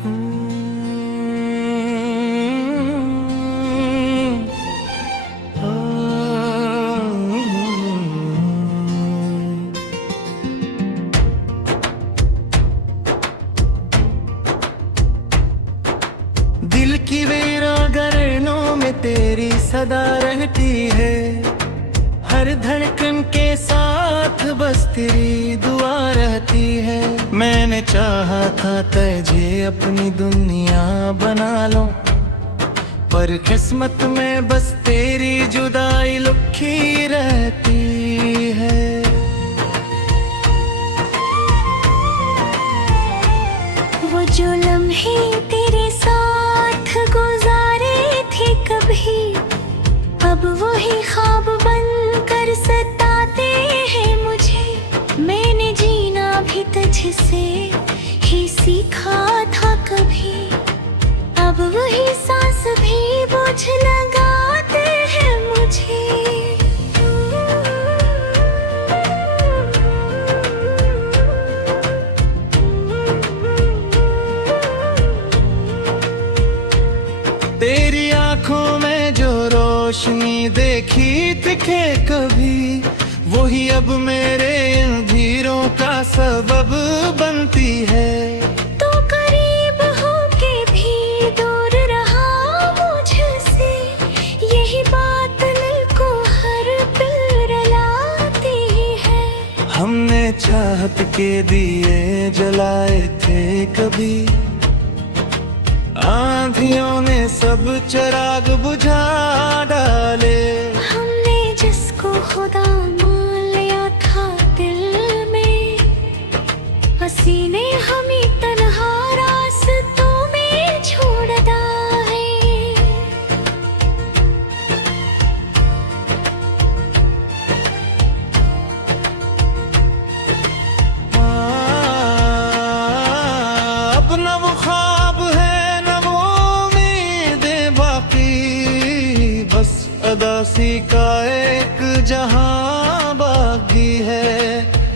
दिल की वीरांगनाओं में तेरी सदा रहती है, हर धड़कन के साथ बस तेरी दुआ रहती है। मैंने चाहा था तुझे अपनी दुनिया बना लो, पर किस्मत में बस तेरी जुदाई लिखी रहती है। वो जो लम्हे तेरे साथ गुजारे थे कभी, अब वही ख्वाब बनकर सताते हैं मुझे। मैंने जीना भी तुझसे ही सीखा था कभी, अब वही सांस भी बोझ लगाते हैं मुझे। तेरी आंखों में जो रोशनी देखी दिखे कभी, वही अब मेरे अंधेरों का सबब बनती है। तो करीब होके भी दूर रहा मुझसे, यही बात दिल को हर पल रुलाती है। हमने चाहत के दिए जलाए थे कभी, आंधियों ने सब चिराग बुझा डाले। हमने जिसको खुदा मान लिया था दिल में, हसीने हमें तन्हा रास्तों में छोड़ डाले। अब न वो ख्वाब है न वो उम्मीदें बाकी, बस अदासी का एक जहां बाकी है।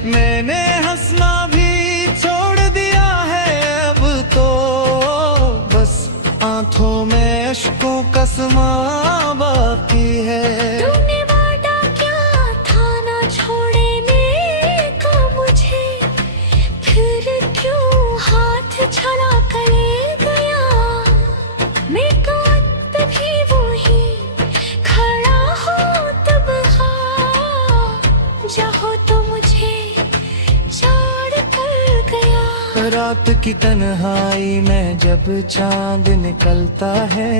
मैंने हंसना भी छोड़ दिया है अब तो, बस आंखों में अश्कों का समा बाकी है। तूने वादा क्या था ना छोड़ने का मुझे, फिर क्यों हाथ छड़ा कर ले गया। मैं तो अंत भी वही खड़ा हूँ तब, चाहो तो मुझे छोड़ कर गया। रात की तन्हाई में जब चांद निकलता है,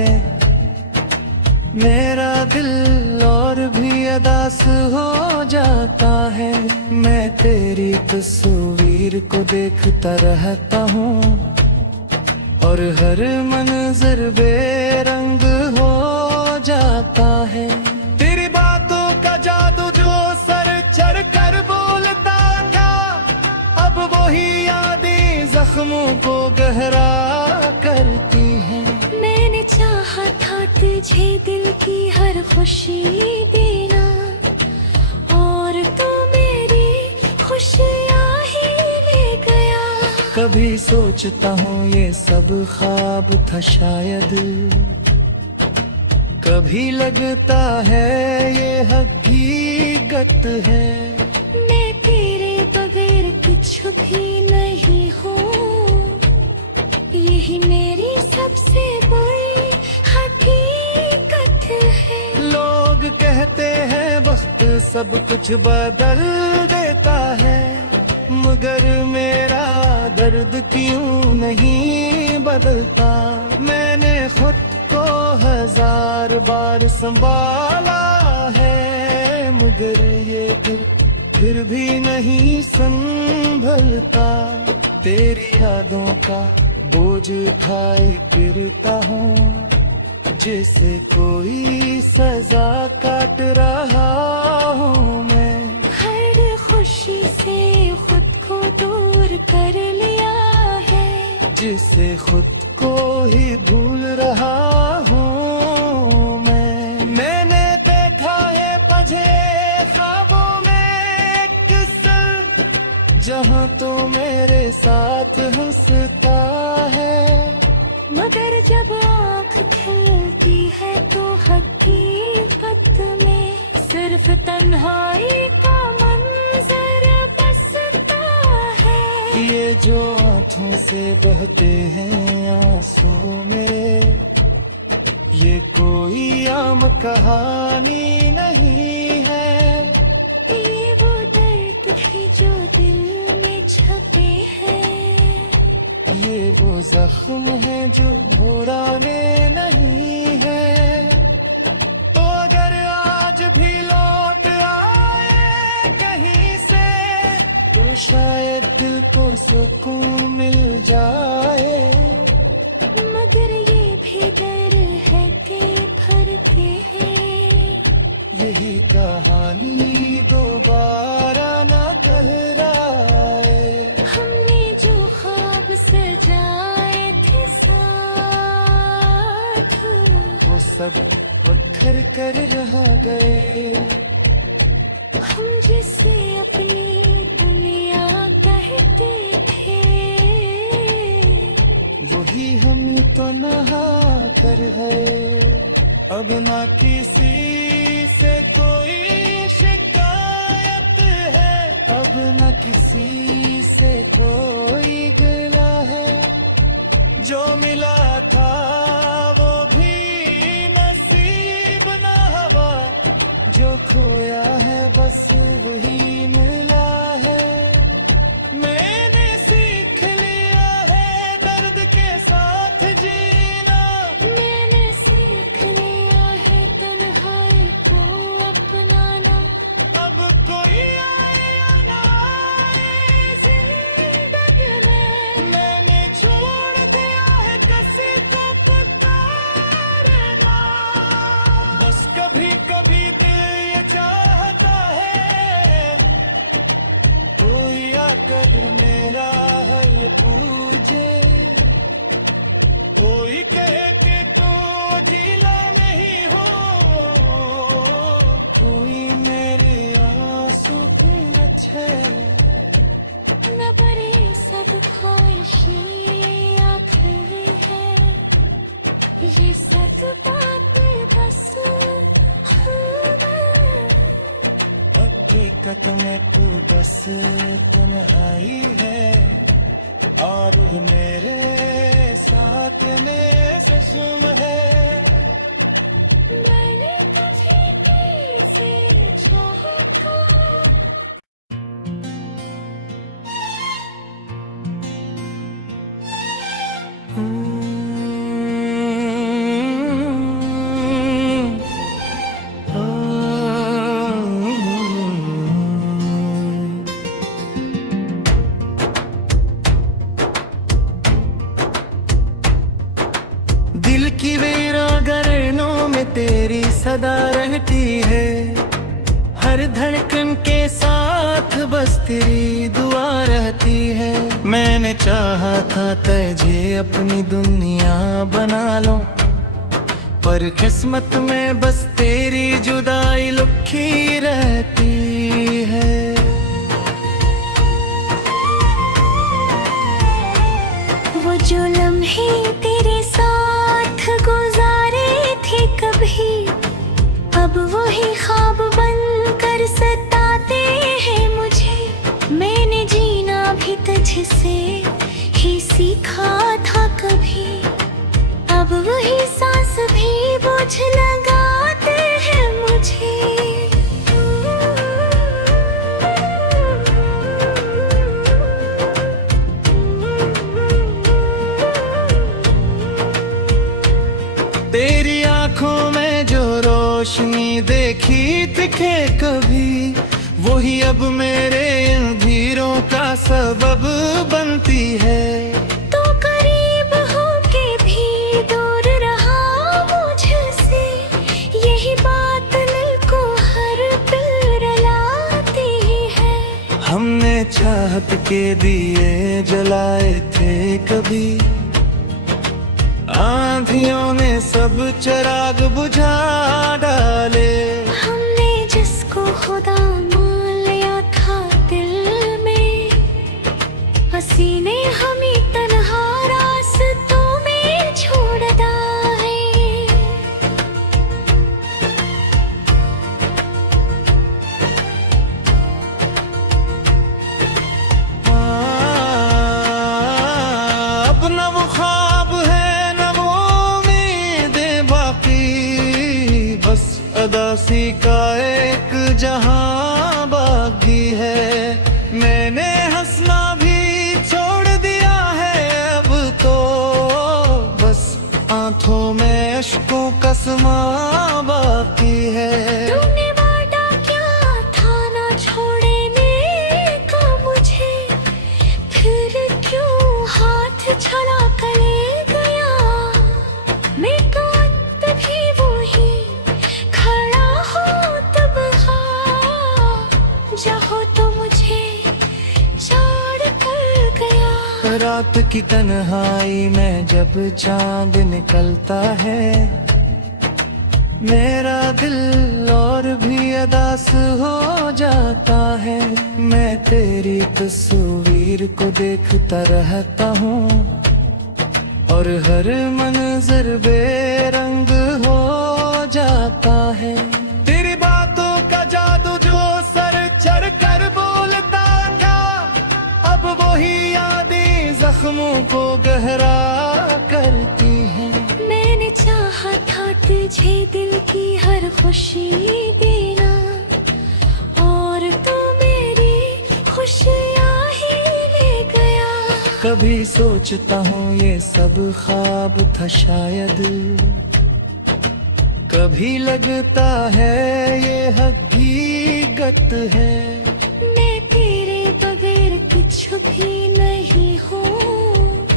मेरा दिल और भी अदास हो जाता है। मैं तेरी तस्वीर को देखता रहता हूँ, और हर मंजर बेरंग हो जाता है। तेरी बातों का जादू जो सर चढ़ कर बोलता था, अब वही यादें जख्मों को गहरा करती हैं। मैंने चाहा था तुझे दिल की हर खुशी देना, और तू मेरी खुशियाँ ही ले गया। कभी सोचता हूँ ये सब ख्वाब था शायद, कभी लगता है ये हकीकत है। मैं तेरे बगैर कुछ भी नहीं हूँ, यही मेरी सबसे बड़ी हकीकत है। लोग कहते हैं वक्त सब कुछ बदल देता है, मगर मेरा दर्द क्यों नहीं बदलता। मैंने खुद को 1000 बार संभाला है, मगर ये दिल फिर भी नहीं संभलता। तेरी यादों का बोझ उठाए फिरता हूँ, जैसे कोई सजा काट रहा हूँ मैं। हर खुशी से खुद को दूर कर लिया है, जिसे खुद को ही भूल रहा हूँ मैं। मैंने देखा है पजे ख्वाबों में एक किस्सा, जहाँ तो मेरे साथ हंसता है। मगर जब आँख खुलती है तो हकीकत में सिर्फ तन्हाई का मंजर बसता है। ये जो आँखों से बहते हैं आंसू मेरे, ये कोई आम कहानी नहीं है। ये वो दर्द है जो दिल में छपे हैं, ये वो जख्म है जो भुलाने नहीं है। तो अगर आज भी लौट आए कहीं से, तो शायद दिल को सुकून मिल जाए। मगर ये भी डर है कि भर के है, यही कहानी दोबारा न कहलाए। हमने जो ख्वाब सजाए थे साथ, वो सब पत्थर कर रह गए। हम जिसे अपनी दुनिया कहते थे, वही हम तो नहा कर है। अब ना किसी से कोई शिकायत है, अब ना किसी से कोई गिला है। जो मिला था वो भी नसीब ना हुआ, जो खोया है बस वही मिला है। मैंने सीख लिया है दर्द के साथ जीना, मैंने सीख लिया है तन्हाई को अपनाना। अब कोई आए या ना आए जिंदगी में, मैंने छोड़ दिया है किसी को पुकारना। बस कभी कभी दिल ये चाहता है, कोई आकर मेरा हल पूछे। कोई कहे कि तू जिला नहीं हो, कोई मेरे आंसू की अच्छे। न बड़े सब ख्वाहिशी आखिर है, ये सद बात बस हकीकत में तू बस तन्हाई है, और मेरे साथ में से सुन है। मैंने तुझे कैसे चाहा। दिल की वीरांगनाओं में तेरी सदा रहती है, हर धड़कन के साथ बस तेरी दुआ रहती है। मैंने चाहा था तुझे अपनी दुनिया बना लो, पर किस्मत में बस तेरी जुदाई लिखी रहती है। वो जो लम्हे तेरे साथ गुजारे थे कभी, अब वही ख्वाब बनकर सताते हैं मुझे। मैंने जीना भी तुझसे ही सीखा था कभी, अब वही सांस भी बोझ लगाते हैं मुझे। तेरी आंखों में जो रोशनी देखी थी कभी, वही अब मेरे अंधेरों का सबब बनती है। तो करीब होके भी दूर रहा मुझसे, यही बात दिल को हर पल रुलाती है। हमने चाहत के दिए जलाए थे कभी, आंधियों ने सब चिराग बुझा डाले। हमने जिसको खुदा मान लिया था दिल में, हसीने हमें तन्हा रास्तों में छोड़ आसमां बाकी है। तूने वादा क्या था ना छोड़ने का मुझे, फिर क्यों हाथ छड़ा कर ले गया। मैं कांत भी वही खड़ा हो तब चाहो तो मुझे छोड़ कर गया। रात की तन्हाई में जब चांद निकलता है, मेरा दिल और भी अदास हो जाता है। मैं तेरी तस्वीर को देखता रहता हूँ और हर मंजर बेरंग हो जाता है। तेरी बातों का जादू जो सर चढ़ कर बोलता था, अब वही यादें जख्मों को गहरा करती हैं। मैंने चाहा था तुझे दिल की हर खुशी देना, और तू मेरी खुशियाँ ही ले गया। कभी सोचता हूँ ये सब ख्वाब था शायद, कभी लगता है ये हकीकत है। मैं तेरे बगैर कुछ भी नहीं हूँ,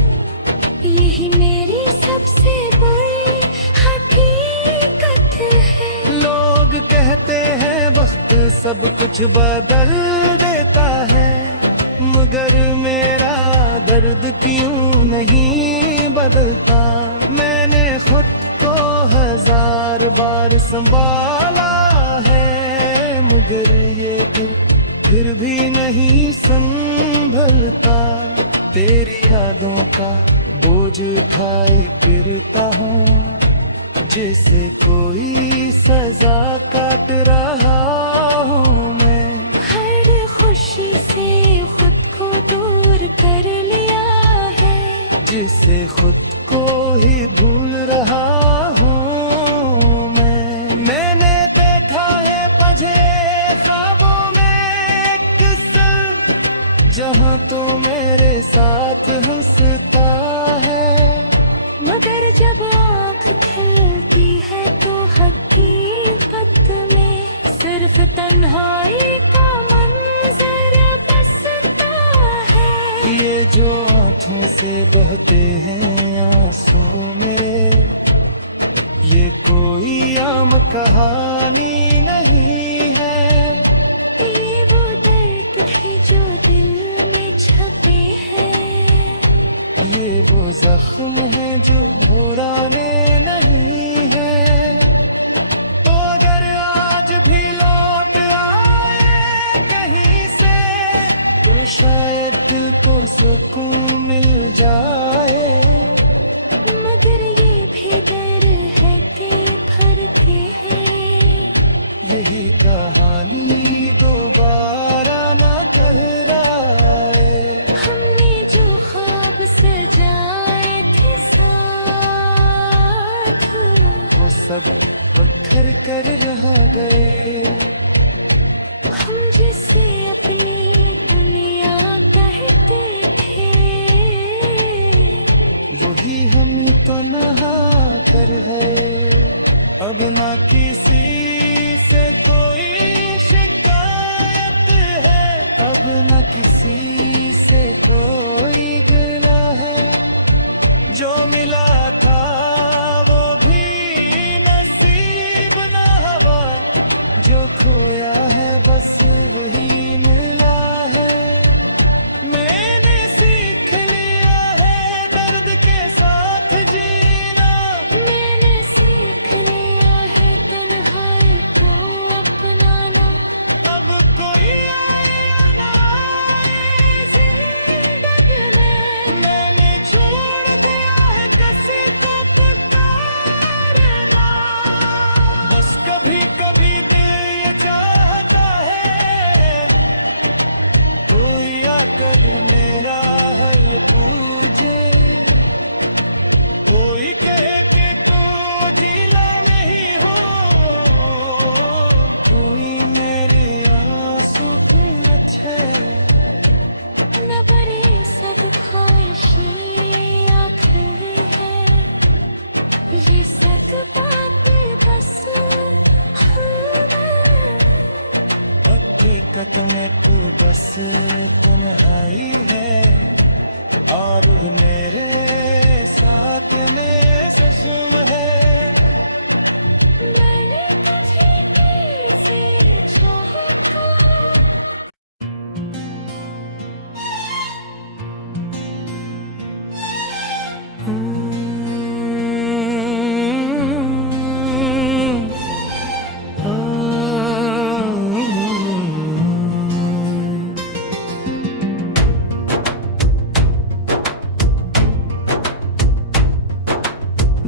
यही मेरी सबसे बड़ी हकीकत है। लोग कहते हैं वक्त सब कुछ बदल देता है, मगर मेरा दर्द क्यों नहीं बदलता। मैंने खुद को 1000 बार संभाला है, मगर ये दिल फिर भी नहीं संभलता। तेरी यादों का बोझ उठाए फिरता हूँ, जैसे कोई सजा काट रहा हूँ मैं। हर खुशी से खुद को दूर कर लिया है, जिसे खुद को ही भूल रहा हूँ मैं। मैंने देखा है पझे ख्वाबों में एक सर, जहाँ तो मेरे साथ हंसता है, मगर जब आँख खिलती है तो हकीकत में सिर्फ तन्हाई का मंजर बसता है। ये जो आँखों से बहते हैं आंसू मेरे, ये कोई आम कहानी नहीं है। ये वो दर्द है जो दिल में छपे हैं, ये वो जख्म है जो भुलाने नहीं है। तो अगर आज भी लौट आए कहीं से, तो शायद दिल को सुकून मिल जाए। मगर ये भी डर है कि भर के है, यही कहानी दोबारा न कहराए। हमने जो ख्वाब सजाए थे साथ, वो सब बखर कर रह गए। हम जिसे अपनी दुनिया कहते थे, वही हम तो नहा कर है। अब ना किसी से कोई शिकायत है, अब ना किसी से कोई गिला है। जो मिला था वो भी नसीब ना हवा, जो खोया है बस वही मिला है। मैंने सीख लिया है दर्द के साथ जीना, मैंने सीख लिया है तन्हाई को अपनाना। अब कोई आए या ना आए जिंदगी में, मैंने छोड़ दिया है किसी को पुकारना। बस कभी कभी दिल ये चाहता है, कोई आकर मेरा हल पूछे, कोई कहे कि तू जिला नहीं हो, कोई मेरे आंसू की अच्छे। न बड़ी सद ख्वाहिशी आखिर है, ये सद बात हकीकत में तू बस तन्हाई है, और मेरे साथ में सुन है। मैंने तुझे कैसे चाहा था,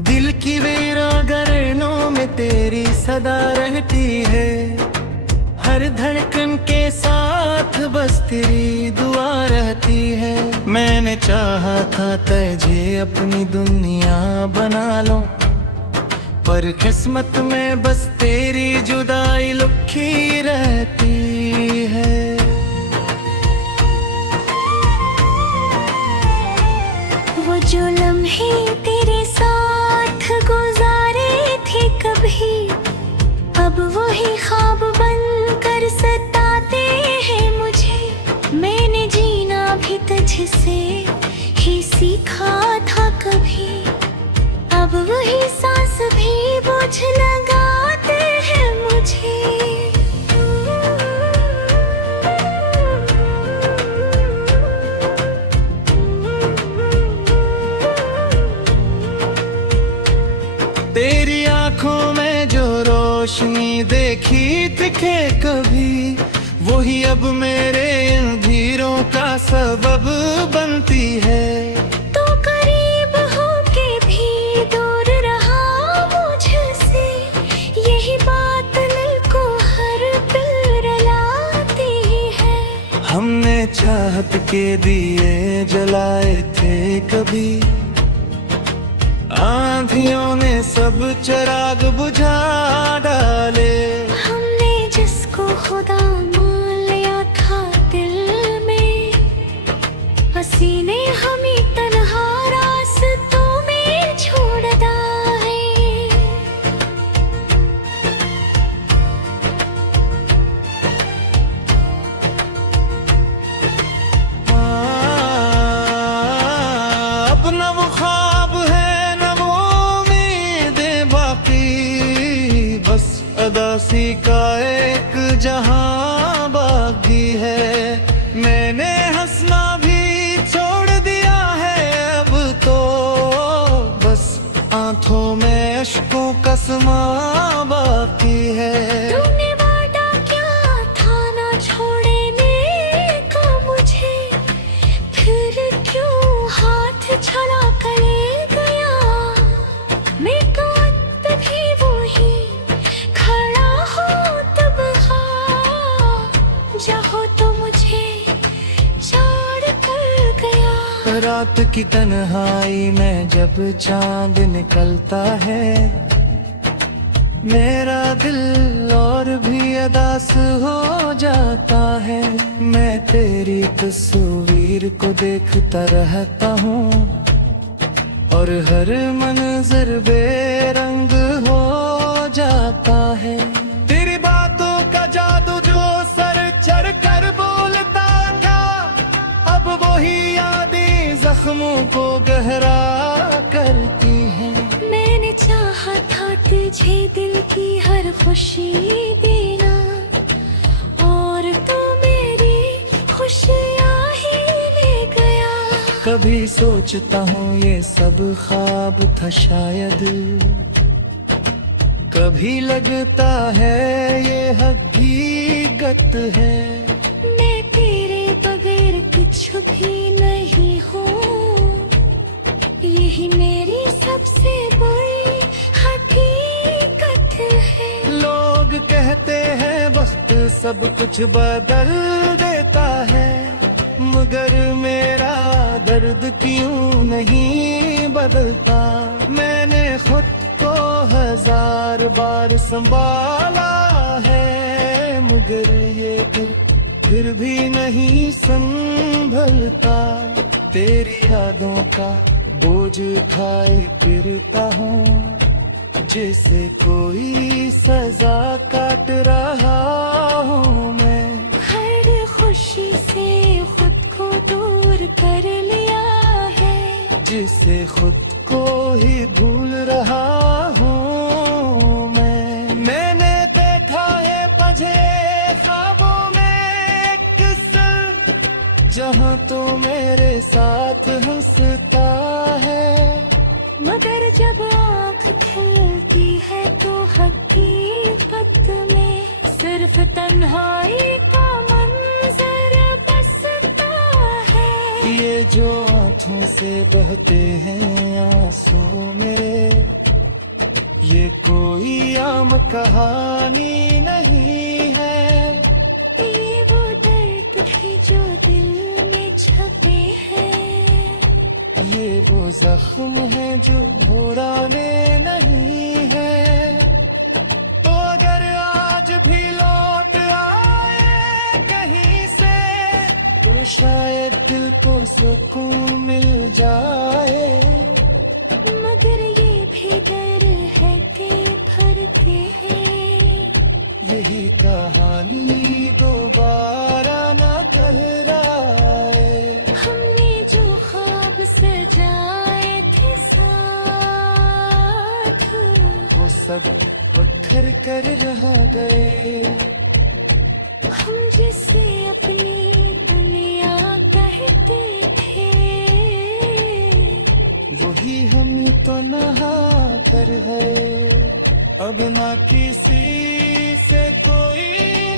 दिल की वीरांगनाओं में तेरी सदा रहती है, हर धड़कन के साथ बस तेरी दुआ रहती है। मैंने चाहा था तुझे अपनी दुनिया बना लो, पर किस्मत में बस तेरी जुदाई लिखी रहती है। वो जो लम्हे तेरे साथ गुजारे थे कभी, अब वही ख्वाब बनकर सताते हैं मुझे। मैंने जीना भी तुझसे ही सीखा था कभी, अब वही सांस भी बोझ लगाते हैं मुझे। तेरी आंखों में जो रोशनी देखी थी कभी, वही अब मेरे अंधेरों का सबब बनती है। तो करीब होके भी दूर रहा मुझसे, यही बात दिल को हर पल रुलाती है। हमने चाहत के दिए जलाए थे कभी, आंधियों ने सब चिराग बुझा डाले। हमने जिसको खुदा मान लिया था दिल में, हसीने हमें तन्हा रास्तों में छोड़ दाए। अब न वो ख्वाब है न वो उम्मीदें बाकी, बस अदासी का एक जहां बाकी है। मैंने हंसना भी छोड़ दिया है अब तो, बस आंखों में अश्कों का समा बाकी है। तूने वादा क्या था ना छोड़ने का मुझे, फिर क्यों हाथ छड़ा कर ले गया। मैं तो अंत भी वही खड़ा हो तब चाहो तो मुझे छोड़ कर गया। रात की तन्हाई में जब चांद निकलता है, मेरा दिल और भी अदास हो जाता है। मैं तेरी तस्वीर को देखता रहता हूँ, और हर मंजर बेरंग हो जाता है। तेरी बातों का जादू जो सर चढ़ कर बोलता था, अब वही यादें जख्मों को गहरा करती हैं। मैंने चाहा था तुझे दिल की हर खुशी देना, और तू मेरी खुशियाँ ही ले गया। कभी सोचता हूँ ये सब ख्वाब था शायद, कभी लगता है ये हकीकत है। मैं तेरे बगैर कुछ भी नहीं हूँ, यही मेरी सबसे बड़ी हकीकत है। लोग कहते हैं वक्त सब कुछ बदल देता है, मगर मेरा दर्द क्यों नहीं बदलता। मैंने खुद को 1000 बार संभाला है, मगर ये दिल फिर भी नहीं संभलता। तेरी यादों का बोझ उठाए फिरता हूँ, जैसे कोई सजा काट रहा हूँ मैं। हर खुशी से खुद को दूर कर लिया है, जिसे खुद को ही भूल रहा हूँ मैंने देखा है मुझे ख्वाबों में एक सर, जहाँ तो मेरे साथ हंसता है, मगर जब आँख खिलती है तो हकीकत में सिर्फ तन्हाई का मंजर बसता है। ये जो आँखों से बहते हैं आंसू मेरे, ये कोई आम कहानी नहीं है, ये वो दर्द है जो दिल में छपे हैं, ये वो जख्म है जो भुराने नहीं है। तो अगर आज भी लौट आए कहीं से, तो शायद दिल को सुकून मिल जाए, मगर ये भी डर है कि भरते हैं, यही कहानी दोबारा न कहराए। हमने जो ख्वाब सजाए थे साथ, वो सब पत्थर कर रह गए, हम जिसे अपनी दुनिया कहते थे, वही हम तो नहा कर है। अब ना किसी से कोई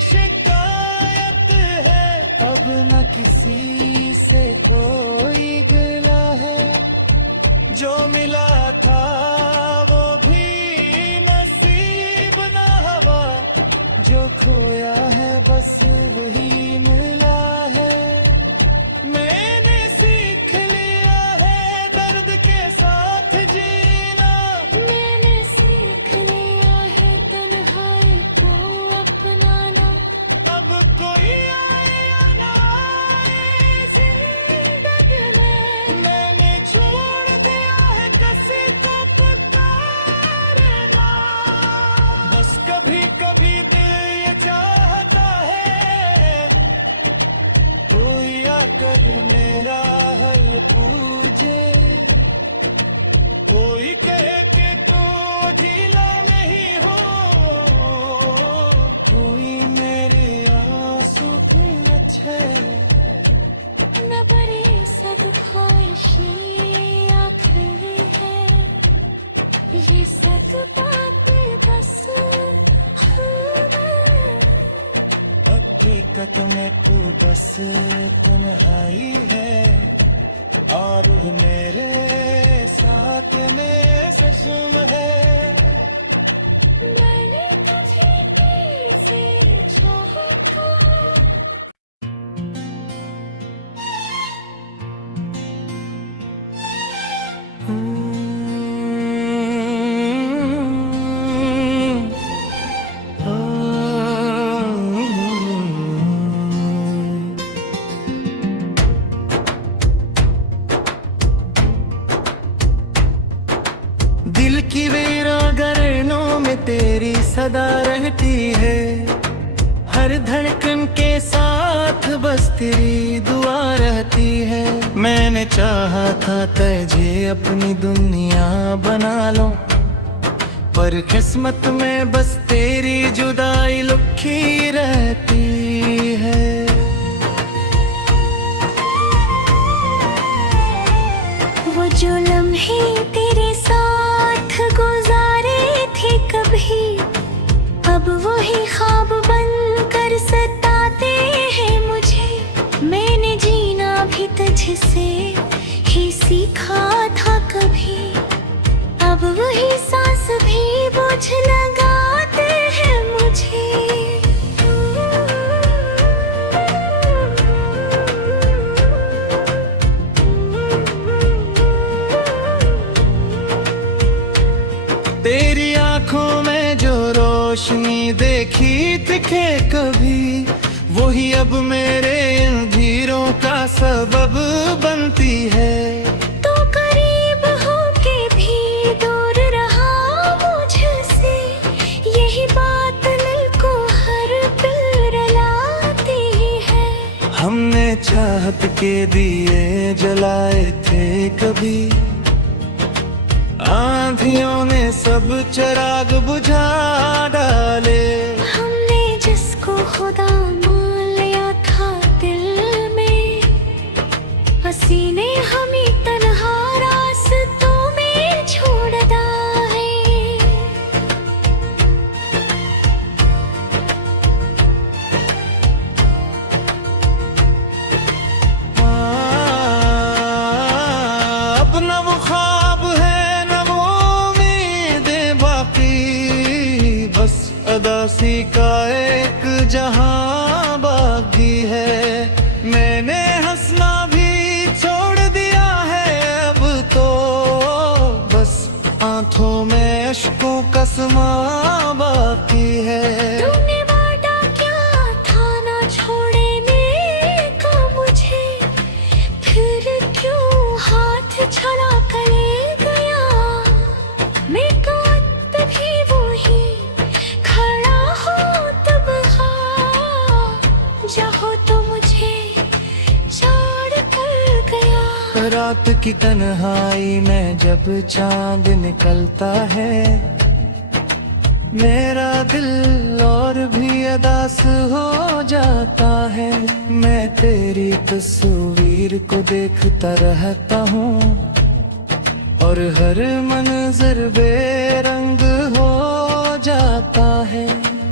शिकायत है, अब न किसी से कोई गिला है, जो मिला था वो भी नसीब ना हवा, जो खोया है बस वही मिला है। मैंने सीख लिया है दर्द के साथ जीना, मैंने सीख लिया है तन्हाई को अपनाना, अब कोई आए या ना आए जिंदगी में, मैंने छोड़ दिया है किसी को पुकारना। बस कभी कभी दिल ये चाहता है, कोई आकर मेरा हल पूछे, कोई कहे कि तू ढीला नहीं हो, कोई मेरे आंसू की अच्छे। न बड़ी सद ख्वाहिशी आखिर है, ये सद बात बस हकीकत में तू बस तन्हाई है, और मेरे साथ में सुन है। मैंने तुझे कैसे चाहा था, दिल की वीरांगनों में तेरी सदा रहती है, हर धड़कन के साथ बस तेरी दुआ रहती है। मैंने चाहा था तुझे अपनी दुनिया बना लो, पर किस्मत में बस तेरी जुदाई लिखी रहती है। वो जो लम्हे तेरे साथ गुजारे थे कभी, अब वही ख्वाब बनकर सताते हैं मुझे। मैंने जीना भी तुझसे ही सीखा था कभी, अब वही सांस भी बोझ लगाते हैं मुझे। तेरी आंखों में जो रोशनी देखी थी कभी, वही अब मेरे इन धीरों का सबब बनती है। तो करीब होके भी दूर रहा मुझसे, यही बात दिल को हर पल रुलाती है। हम चाहत के दिए जलाए थे कभी, आंधियों ने सब चिराग बुझा डाले। हमने जिसको खुदा मान लिया था दिल में, हसीने हमें तन्हा रास्तों में छोड़ता है। अब न वो ख्वाब है न वो उम्मीदें बाकी, बस अदासी का एक जहां बाकी है। मैंने हंसना भी छोड़ दिया है अब तो, बस आंखों में अश्कों का समा बाकी है। तूने वादा क्या था ना छोड़ने का मुझे, फिर क्यों हाथ छड़ा कर गया। मैं कांत भी वही खड़ा हो तब चाहो तो मुझे छोड़ कर गया। रात की तन्हाई में जब चांद निकलता है, मेरा दिल और भी अदास हो जाता है। मैं तेरी तस्वीर को देखता रहता हूँ और हर मंजर बेरंग हो जाता है।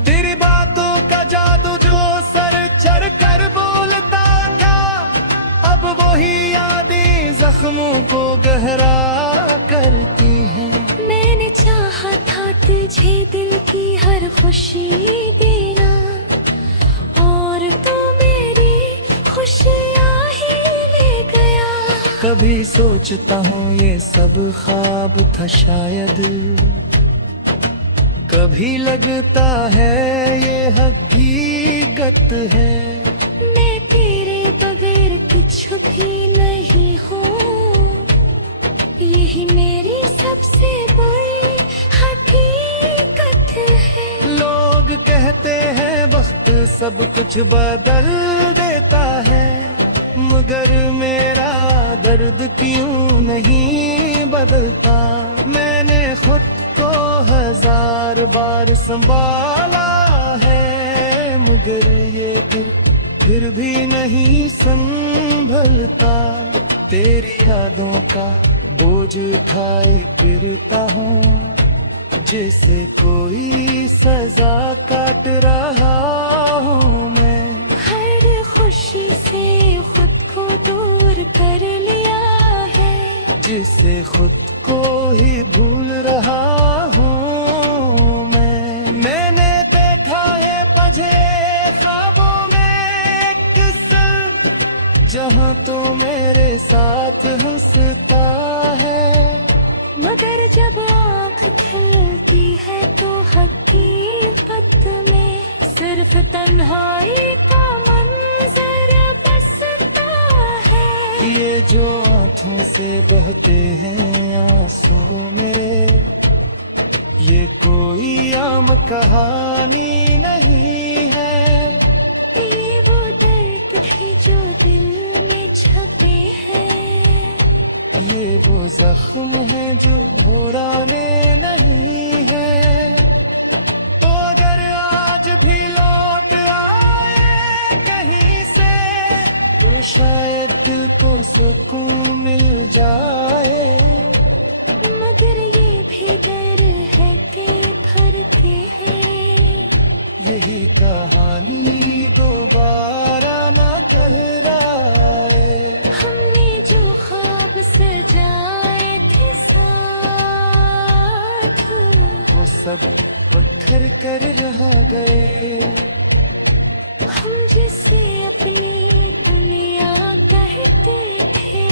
तेरी बातों का जादू जो सर चढ़ कर बोलता था, अब वही यादें जख्मों को गहरा करती हैं। मैंने चाहा था तुझे दिल की हर खुशी देना, और तू मेरी खुशियाँ ही ले गया। कभी सोचता हूँ ये सब ख्वाब था शायद, कभी लगता है ये हकीकत है। मैं तेरे बगैर कुछ भी नहीं हूँ, यही मेरी सबसे बड़ी हकीकत है। लोग कहते हैं वक्त सब कुछ बदल देता है, मगर मेरा दर्द क्यों नहीं बदलता। मैंने खुद को 1000 बार संभाला है, मगर ये दिल फिर भी नहीं संभलता। तेरी यादों का बोझ उठाए फिरता हूँ, जैसे कोई सजा काट रहा हूँ मैं। हर खुशी से खुद को दूर कर लिया है, जिसे खुद को ही भूल रहा हूँ मैं। मैंने देखा है पजे ख्वाबों में एक किस्सा, जहाँ तो मेरे साथ हंसता है, मगर जब आँख खुलती है तो हकीकत में सिर्फ तन्हाई का मंजर बसता है। ये जो आंखों से बहते हैं आंसू मेरे, ये कोई आम कहानी नहीं है। ये वो दर्द है जो दिल में छपे हैं, ये वो जख्म है जो भुलाने नहीं है। तो अगर आज भी लौट आए कहीं से, तो शायद दिल को सुकून मिल जाए। मगर ये भी डर है कि भर के है, यही कहानी दोबारा न कहराए। हमने जो ख्वाब सजाए थे साथ, वो सब पत्थर कर रह गए। हम जिसे अपनी दुनिया कहते थे,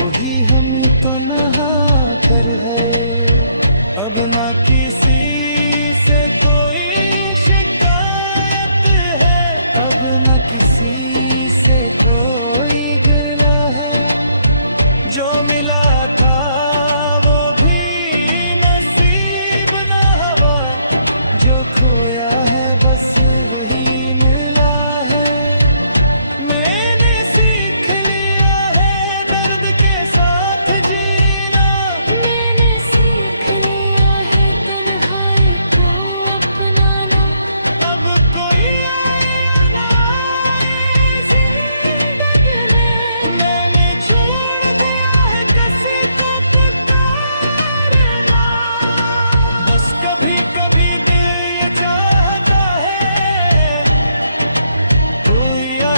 वही हम तो नहा कर है। अब ना किसी से कोई शिकायत है, अब न किसी से कोई गिला है। जो मिला था वो भी नसीब न हवा, जो खोया है बस वही मिला है।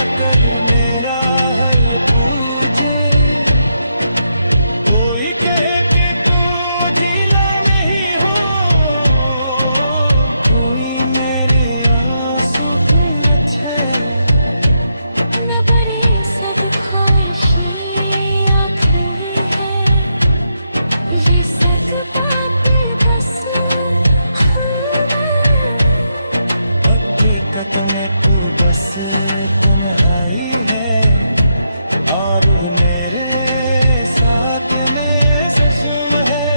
आकर मेरा हल पूछे, कोई कहे कि तू जिला नहीं हो, कोई मेरे आंसू के अच्छे। न बड़ी सब ख्वाहिशी आखिर है, ये सद बातें बस हकीकत में तू बस तन्हाई है, और मेरे साथ में से सुन है।